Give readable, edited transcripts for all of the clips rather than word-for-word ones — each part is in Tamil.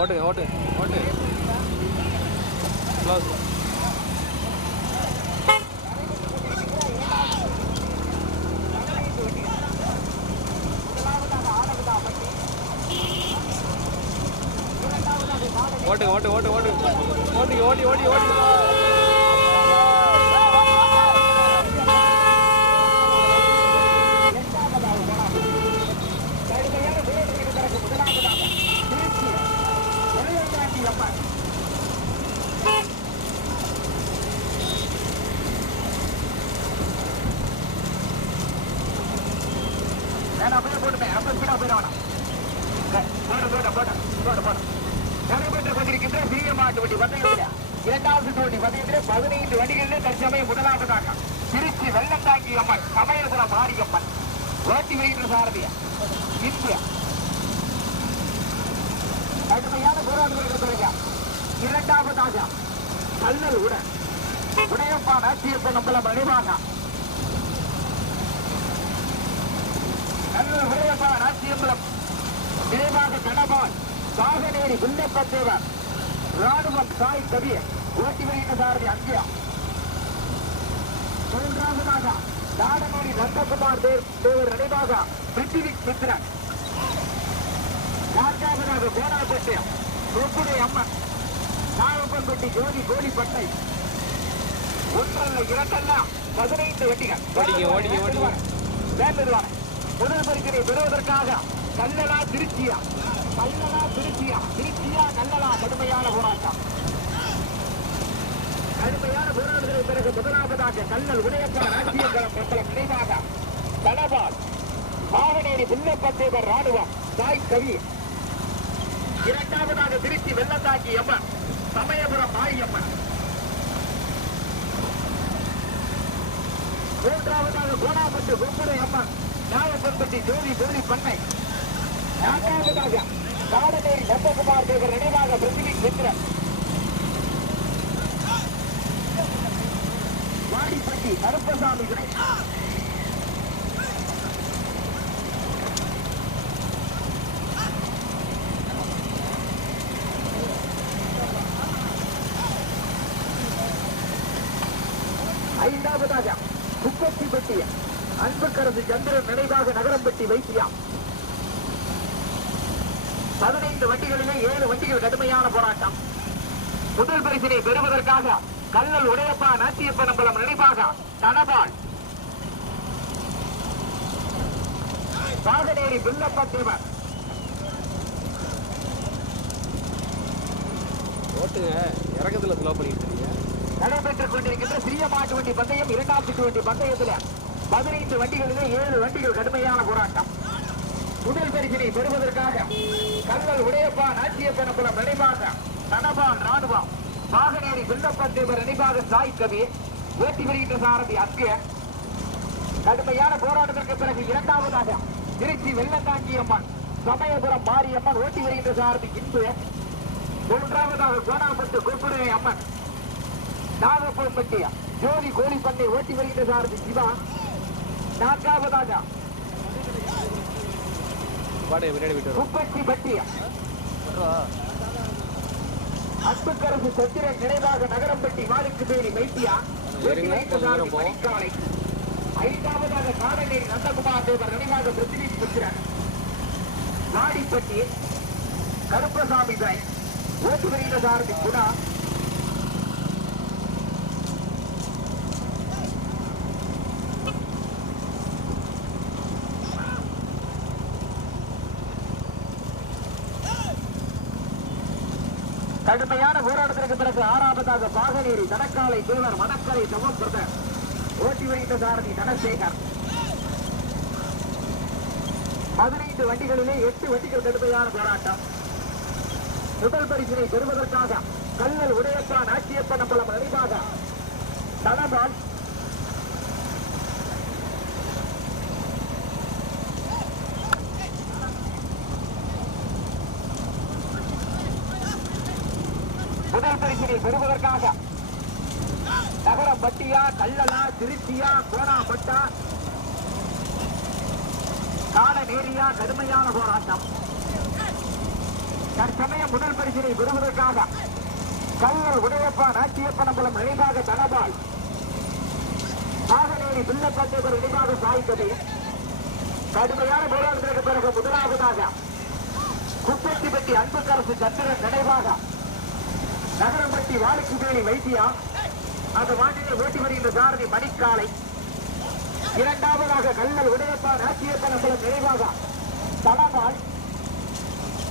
ஓட்டு ஓட்டு ஓட்டு க்ளோஸ். ஓட்டு ஓட்டு ஓட்டு ஓட்டு ஓட்டி ஓட்டி ஓட்டி ஓட்டி நடைபெற்றுக் கொண்டிருக்கின்ற சிறிய மாட்டு வண்டி பந்தயத்தில் இரண்டாவது தோண்டி பந்தயத்திலே 15 வண்டிகளிலே தற்சமயம் முதலாவதாக திருச்சி வெள்ளந்தாங்கி அம்மன் சமயபுரம் மாரியம்மன் ஓட்டி வருகின்ற சாரதியா இந்தியா கடுமையான போராட்டம். இரண்டாவதாக கல்லல் உடையப்பா நாச்சியப்ப நம்பலம் நினைவாக கல்லல் உடையப்பா நாச்சியம்பலம் நினைவாக கணபால் சாகனேரி விண்ணப்பத்தேவர் ராணுவம் சாய் கவியர் ஓட்டி வருகின்ற சாரதி அங்கியா. மூன்றாவதாக நாடனோடி நந்தகுமார் தேவர் நினைவாக பிருத்திவிக் மித்ரன். நான்காவதாக கோணாப்பட்டியம் கொப்புடை அம்மன் நாகப்பன்பட்டி ஜோதி கோடிப்பட்டை. ஒன்றல்ல இரண்டல்ல 15 வண்டிகள் முதல் பரிசினை பெறுவதற்காக கல்லலா திருச்சியா கல்லலா கடுமையான போராட்டம். பிறகு முதலாவதாக கல்லல் உடையப்பா ராஜ்யங்கரம் மண்டலம் நினைவாக தனபால் பாவனேரி விண்ணப்பத்தேவர் ராணுவம் சாய் கவி. இரண்டாவதாக திருச்சி வெள்ளந்தாங்கி அம்மன் சமயபுரம் மாரியம்மன். மூன்றாவதாக கோணாப்பட்டு கொப்புரை அம்மன் நாகப்பன்பட்டி ஜோதி ஜோதி பண்ணை. நான்காவதாக காடநேரி நந்தகுமார் தேவர் நினைவாக பிருத்திவிக் மித்ரன். வாடிப்பட்டி கருப்பசாமி துணை. ஐந்தாவதாக குப்பத்திப்பட்டி அன்புக்கரசு சந்திரன் நினைவாக நகரம்பட்டி வைத்தியா. 15 வண்டிகளிலே 7 வண்டிகள் கடுமையான போராட்டம். முதல் பரிசினை பெறுவதற்காக கல்லல் உடையப்பா நாச்சியப்ப நம்பலம் நினைவாக தனபால் சாகனேரி விண்ணப்பத்தேவர். ஓட்டுங்க இறக்கத்துல ஸ்லோ பண்ணிட்டு நடைபெற்றுக் கொண்டிருக்கின்ற சிறிய மாட்டு வண்டி பந்தயம். இரண்டாம் சுற்று வண்டி பந்தயத்தில் 15 வண்டிகளிலே 7 வண்டிகள் கடுமையான போராட்டம். முதல் பரிசினை பெறுவதற்காக கல்லல் உடையப்பா நாச்சியப்ப நம்பலம் நினைவாக தனபால் ராணுவம் சாகனேரி விண்ணப்பத்தேவர் நினைவாக சாய் கவி ஓட்டி வருகின்ற சாரதி அங்கிய. கடுமையான போராட்டத்திற்கு பிறகு இரண்டாவதாக திருச்சி வெள்ளந்தாங்கி அம்மன் சமயபுரம் மாரியம்மன் ஓட்டி வருகின்ற சாரதி இன்பு. மூன்றாவதாக கோணாப்பட்டு கொப்புடை அம்மன் நாகப்பன்பட்டி ஜோதி கோழிப்பண்ணை ஓட்டி வருகின்ற சாரதி சிவா. நான்காவதாக முப்பத்தி பட்டியா அன்புக்கரசு சந்திரன் நினைவாக நகரம்பட்டி வாழுக்குமேரி வைத்தியா. ஐந்தாவதாக காடநேரி நந்தகுமார் தேவர் நினைவாக பிருத்திவிக் மித்ரன். வாடிப்பட்டி கருப்பசாமி துணை ஓட்டு வருகின்ற சாரதி குணா. கடுமையான போராட்டத்திற்கு பிறகு ஆறாவதாக பாகநேரி தனக்காலை தேவர் மணக்கரை சமம் பிரதர் ஓட்டி வருகின்ற சாரதி தனசேகர். 15 வண்டிகளிலே 8 வண்டிகள் கடுமையான போராட்டம். முதல் பரிசினை பெறுவதற்காக கல்லல் உடையப்பா நாச்சியப்ப நம்பலம் நினைவாக தனபால் முதல் பரிசினை பெறுவதற்காக நகரம்பட்டியா கல்லலா திருச்சியா கோணாப்பட்டா காடநேரியா கடுமையான போராட்டம். தற்சமயம் முதல் பரிசினை பெறுவதற்காக கல்லூர் உடையப்பா நாச்சியப்பனம்பலம் நினைவாக தனபால் நாகநேரி பிள்ளப்பட்டவர் நினைவாக சாய்ந்தது. கடுமையான போராட்டத்திற்கு பிறகு முதலாவதாக குப்பத்திப்பட்டி அன்புக்கரசு சந்திரன் நினைவாக நகரம்பட்டி வாழைக்குவேலி வைத்தியா அந்த வாண்டிலே ஓட்டி வருகின்ற சாரதி மணிக்காலை. இரண்டாவதாக கல்லல் உடையப்பா நாச்சியப்பனம்பலம் நினைவாக தனபால்.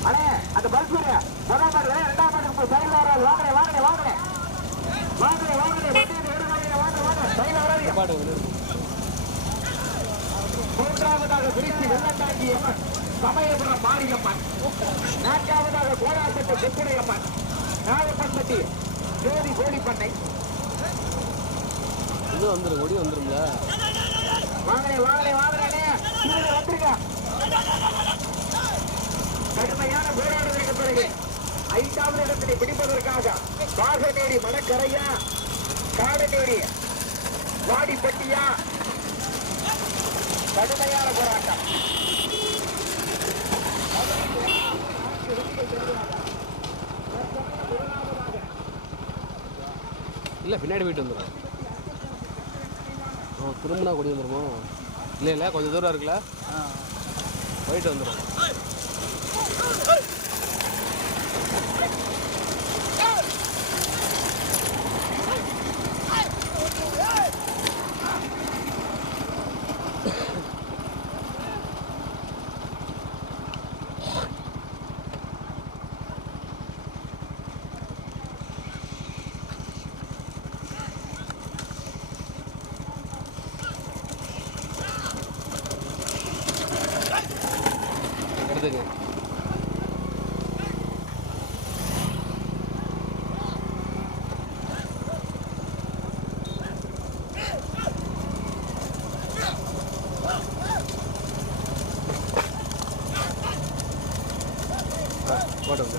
அண்ணே அந்த பஸ் முதல் மாடு இரண்டாம் மாடு சைடில் வராது. வாங்க வாங்க வாங்க வாங்க வாங்க வாங்க சைடில் வராது. மூன்றாவதாக திருச்சி வெள்ளத்தாங்கி அம்மன் சமயபுரம் மாரியம்மன். நான்காவதாக கோலாப்பட்டு செப்புடை அம்மன் நாகப்பன்பட்டி ஜோதி கோடிப்பண்ணை. இது வந்துடும் ஒடி வந்துடும்ல. வாங்கனே வாங்கனே வாங்கனே வந்துருங்க. கடுமையான போராட்டத்திற்கு பிறகு 5வது இடத்தினை பிடிப்பதற்காக பாகநேரி மணக்கரையா காடநேரி வாடிப்பட்டியா கடுமையான போராட்டம். இல்லை பின்னாடி போயிட்டு வந்துடும். திரும்பினா கொடி வந்துடுமோ? இல்லை இல்லை கொஞ்சம் தூரம் இருக்குல்ல, போயிட்டு வந்துடும். எடுத்துங்க. போடுங்க.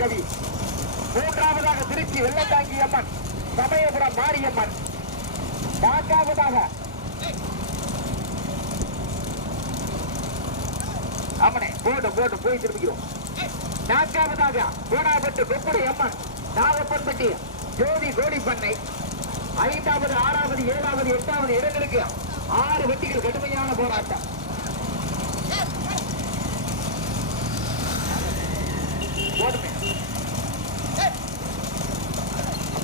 கவி. மூன்றாவதாக திருச்சி வெள்ளத்தாங்கி அம்மன் சமயபுரம் மாரியம்மன். நான்காவதாக அம்மனே போட்டு போட்டு போய் திரும்பிக்கிறோம். நான்காவதாக கோணாபட்டு கொப்புடை அம்மன் நாகப்பன்பட்டி ஜோதி கோடிப்பண்ணை. 5வது 6வது 7வது 8வது இடங்களுக்கு 6 வண்டிகள் கடுமையான போராட்டம்.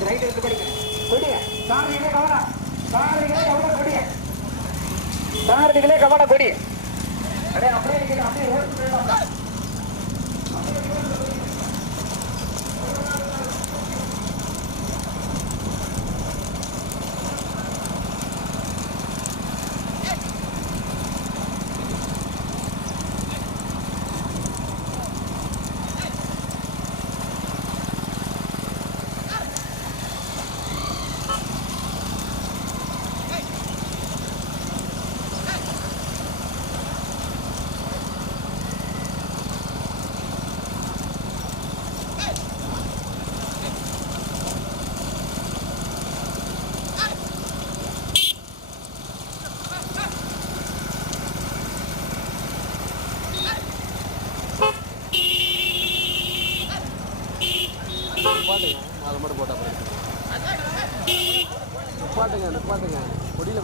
ரைட் எடுத்து படிக்கிறேன். கொடிய சாரதிகளே கவனம், சாரதிகளே கவனம், கொடிய சாரதிகளே கவனம், கொடி அப்படியே அப்படியே ஓட்டு.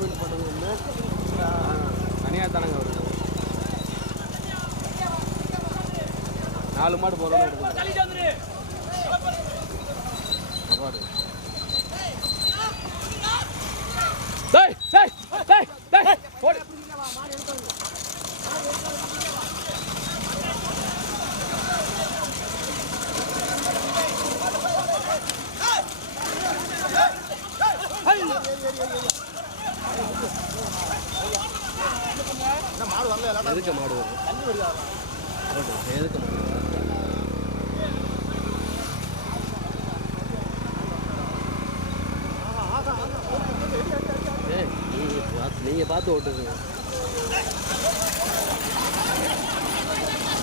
வீடு போட்டது தனியாக தானங்க வருது 4 மாடு போகிறோம் எடுத்து டேய் டேய் டேய் டேய் ஓடு எதுக்கு மாடு வரும் எதுக்கு நீங்கள் பார்த்து ஓட்டுங்க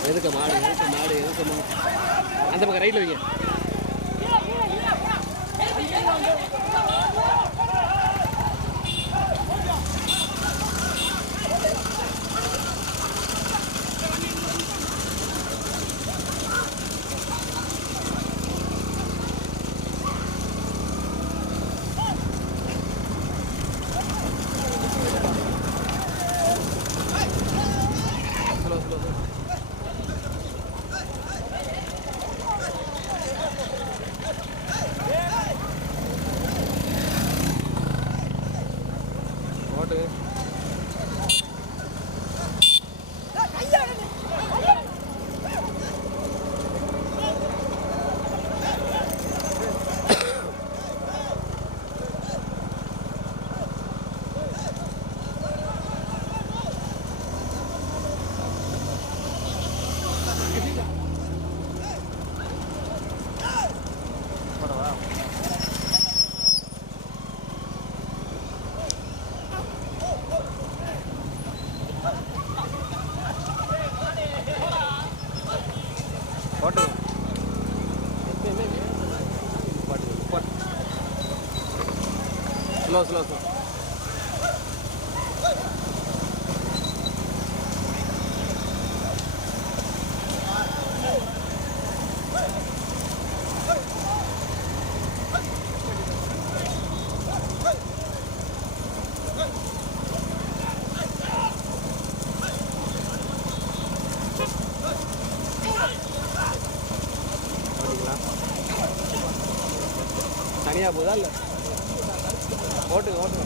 எதுக்கு மாடு எதுக்கு மாடு எதுக்கு மாடு அந்த பக்கம் ரைட்டில் வைங்க slow slow slow தனியா போதா இல்ல ஓட்டுங்க ஓட்டுங்க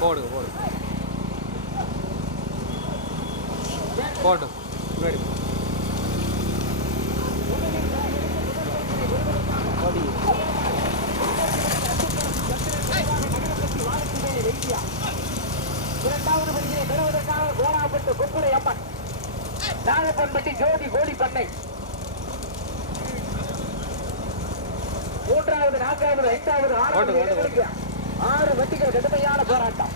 போடுங்க போடுங்க போட்டும் ரெடி இரண்டாவது பரிசை பெறுவதற்காக கோலாப்பட்டு கொப்புளை அம்மன் நாகப்பன்பட்டி ஜோதி கோழி பண்ணை மூன்றாவது நான்காவது ஐந்தாவது ஆறாவது இடங்களுக்கு 6 வண்டிகள் கடுமையான போராட்டம்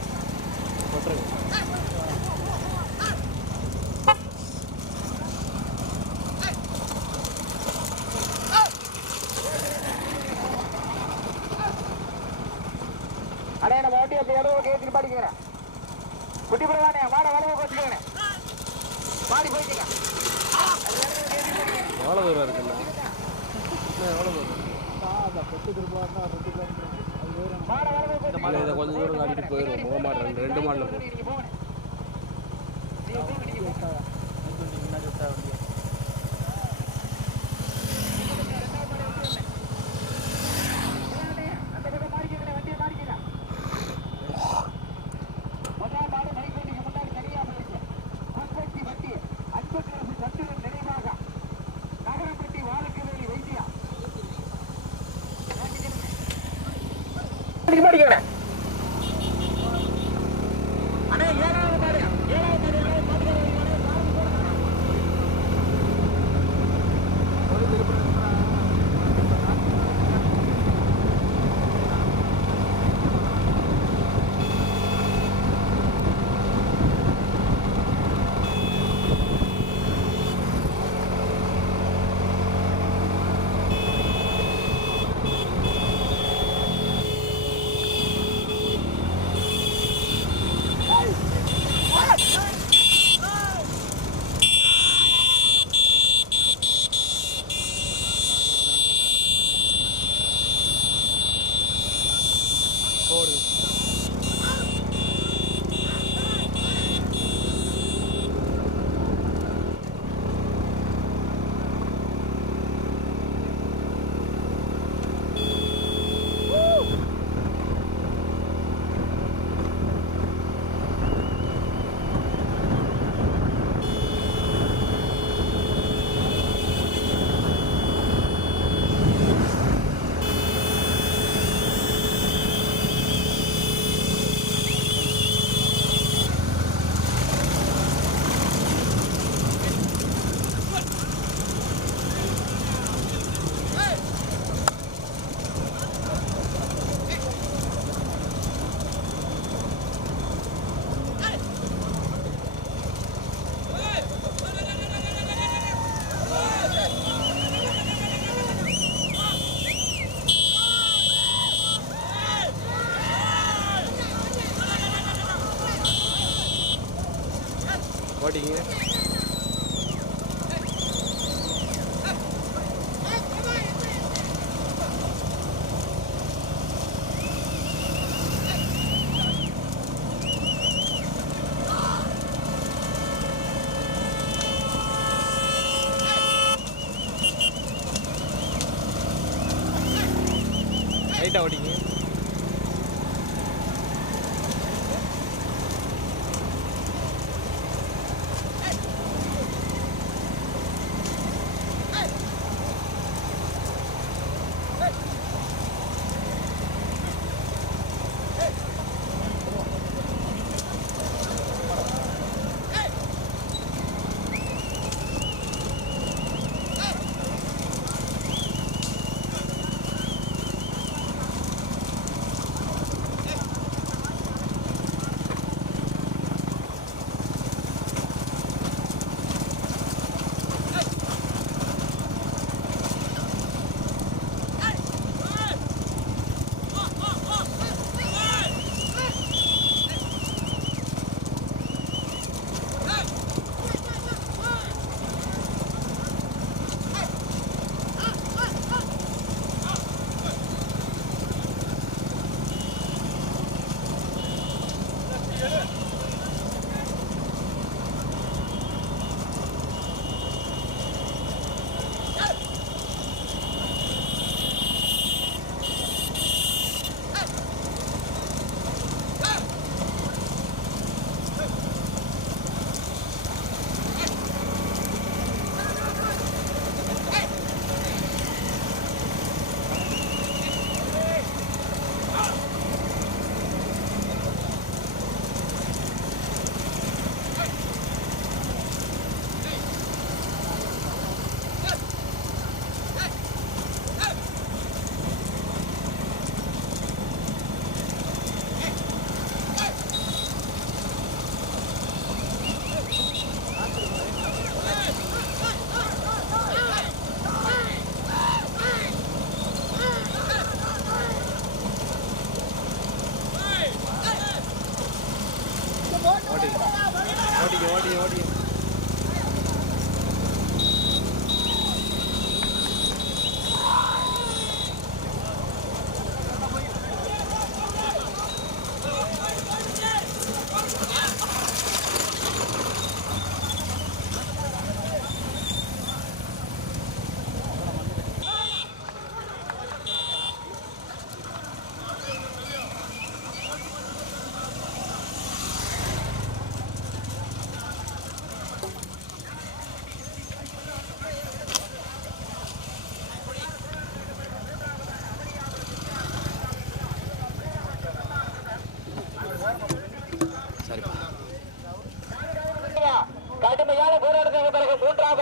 அடே நம்ம வண்டி அப்படி அளவுக்கு ஏற்றி பாடிக்கிறேன் குட்டி பிரதானே மாட அளவுக்கு வச்சுக்கிறேன் பாடி போய்க்குங்க எவ்வளோ தூரம் இருக்குல்ல எவ்வளோ தூரம் இதை கொஞ்சம் தூரம் காட்டிட்டு போயிடும் போக மாட்டேன் 2 மாடல போகும் மாட்டிக்கிறேன். அண்ணே, ஏழாவது மாடு, ஏழாவது மாடு. ஓட்டிங்க. லைட்டாக ஓட்டிங்க.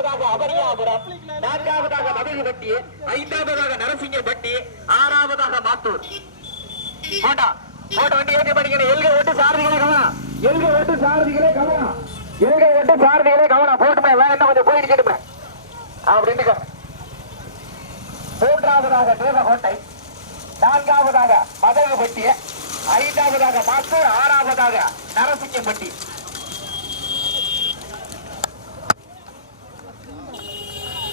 மூன்றாவதாக அபரியாபுரம், நான்காவதாக மதுரைப்பட்டி, ஐந்தாவதாக நரசிங்கப்பட்டி, ஆறாவதாக மாத்தூர். போட்டா போட்ட வண்டி ஏற்றி படிக்கணும். எல்கை ஓட்டு சாரதிகளே கவனம், எல்கை ஓட்டு சாரதிகளே கவனம், எல்கை ஓட்டு சாரதிகளே கவனம். போட்டுமே வேற கொஞ்சம் போயிட்டு அப்படின்னு. மூன்றாவதாக தேவகோட்டை, நான்காவதாக மதகுப்பட்டி, ஐந்தாவதாக மாத்தூர், ஆறாவதாக நரசிங்கப்பட்டி.